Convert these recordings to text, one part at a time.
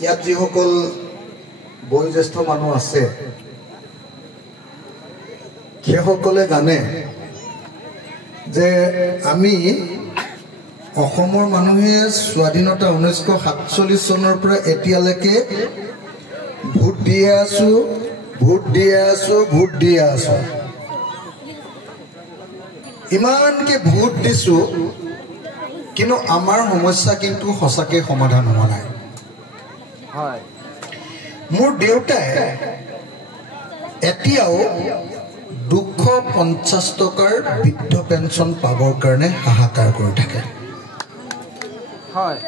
ইয়াত যিসকল বয়োজ্যেষ্ঠ মানুহ আছে সেইসকলে জানে যে আমি অসমৰ মানুহে স্বাধীনতা 1947 চনৰ পৰা এতিয়ালৈকে ভোট দিয়ে আছো ইমানকে ভোট দিছো কিন্তু আমাৰ সমস্যা কিন্তু সঁচাকে সমাধান হোৱা নাই হয় মোৰ দেউতাই এতিয়াও 250 টকাৰ বৃদ্ধ পেঞ্চন পাবৰ কাৰণে হাহাকাৰ কৰি থাকে হয়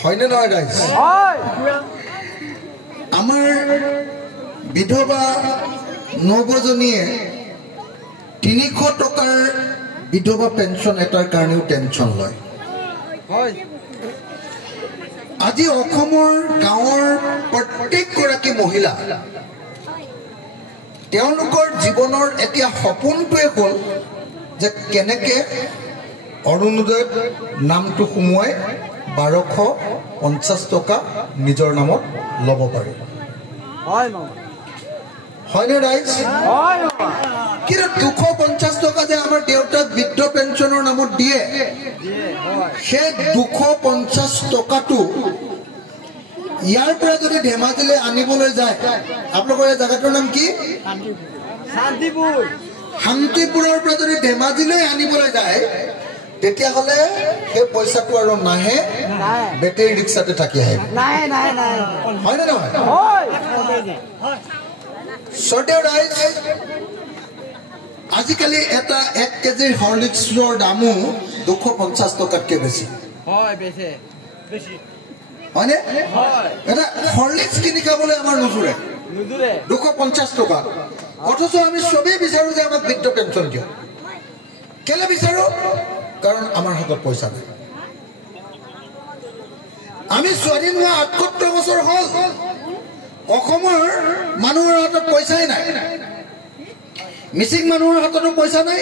হয়নে নহয় ৰাইজ হয় আমাৰ বিধৱা নৱজনীয়ে 300 টকাৰ বিধৱা পেঞ্চন এটাৰ কাৰণেও টেনচন লয় হয় আজি অসমৰ গাঁৱৰ প্ৰত্যেকগৰাকী মহিলা তেওঁলোকৰ জীৱনৰ এতিয়া সপোনটোৱে হ'ল যে কেনেকে অৰুণোদয় নামটো সোমোৱাই 1250 টকা নিজৰ নামত ল'ব পাৰে হয় মামা হয়নে ৰাইজ হয় কিন্তু 250 টকা যে আমাৰ দেউতাক বৃদ্ধ পেঞ্চনৰ নামত দিয়ে সেই 250 টকাটো ইয়াৰ পৰা যদি ধেমাজিলৈ আনিবলৈ যায় আপোনালোকৰ এই জায়গাটোৰ নাম কি শান্তিপুৰৰ পৰা যদি ধেমাজিলৈ আনিবলৈ যায় তেতিয়াহ'লে সেই পইচাটো আৰু নাহে বেটেৰী ৰিক্সাতে থাকি আহে হয়নে নহয় সৰ্টেও ৰাইজ আজিকালি এটা 1 কেজিৰ হৰলিক্সৰ দামো 250 টকাতকৈ বেছি হয় বেছি হয়নে এটা হৰলিক্স কিনি খাবলৈ আমাৰ নুজুৰে 250 টকা অথচ আমি সবেই বিচাৰো যে আমাক বৃদ্ধ পেঞ্চন দিয়ক কেলে বিচাৰো কাৰণ আমাৰ হাতত পইচা নাই আমি স্বাধীন হোৱা 78 বছৰ হ'ল অসমৰ মানুহৰ হাতত পইচাই নাই মিচিং মানুহৰ হাততো পইচা নাই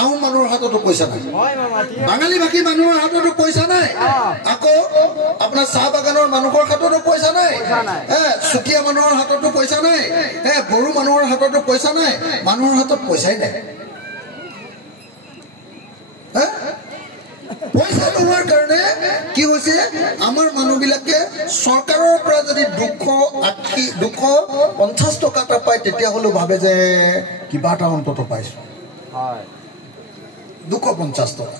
আহোম মানুহৰ হাততো পইচা নাই বাঙালী ভাষী মানুহৰ হাততো পইচা নাই আকৌ আপোনাৰ চাহ বাগানৰ মানুহৰ হাততো পইচা নাই চুতীয়া মানুহৰ হাততো পইচা নাই বড়ো মানুহৰ হাততো পইচা নাই মানুহৰ হাতত পইচাই নাই পইচা নোহোৱাৰ কাৰণে কি হৈছে আমাৰ মানুহবিলাকে চৰকাৰৰ পৰা যদি 250 টকা এটা পায় তেতিয়াহ'লেও ভাবে যে কিবা এটা অন্তত পাইছো 250 টকা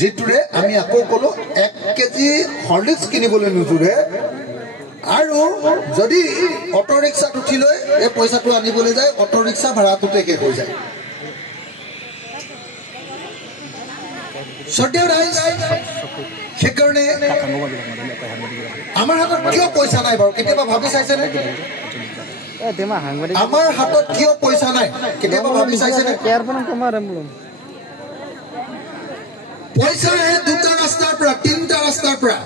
যিটোৰে আমি আকৌ ক'লো 1 কেজি হৰলিক্স কিনিবলৈ নোজোৰে আৰু যদি অটো ৰিক্সাত উঠি লৈ এই পইচাটো আনিবলৈ যায় অটো ৰিক্সা ভাড়াটোতে শেষ হৈ যায় সৰ্টেও ৰাইজ সেইকাৰণে আমাৰ হাতত কিয় পইচা নাই বাৰু কেতিয়াবা ভাবি চাইছেনে আমাৰ হাতত কিয় পইচা নাই কেতিয়াবা ভাবি চাইছেনে পইচা আহে 2টা ৰাস্তাৰ পৰা 3টা ৰাস্তাৰ পৰা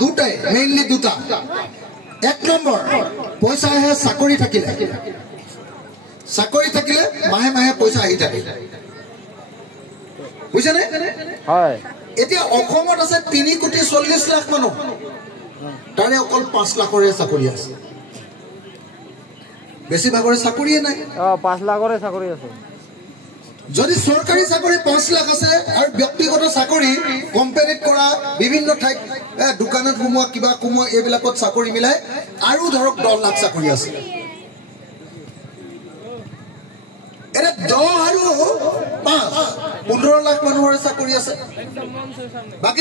দুটাই মেইনলি 2টা 1 নম্বৰ পইচা আহে চাকৰি থাকিলে মাহে মাহে পইচা আহি থাকে বুজিছেনে হয় এতিয়া অসমত আছে 3,40,00,000 মানুহ তাৰে অকল 5 লাখৰে চাকৰি আছে বেছিভাগৰে চাকৰিয়ে নাই 5 লাখৰে চাকৰি আছে যদি চৰকাৰী চাকৰি 5 লাখ আছে আৰু ব্যক্তিগত চাকৰি কোম্পানীত কৰা বিভিন্ন ঠাইত দোকানত সোমোৱা কিবা সোমোৱা এইবিলাকত চাকৰি মিলাই আৰু ধৰক 10 লাখ চাকৰি আছে এটা 10 আৰু 5 15 লাখ মানুহৰ চাকৰি আছে বাকি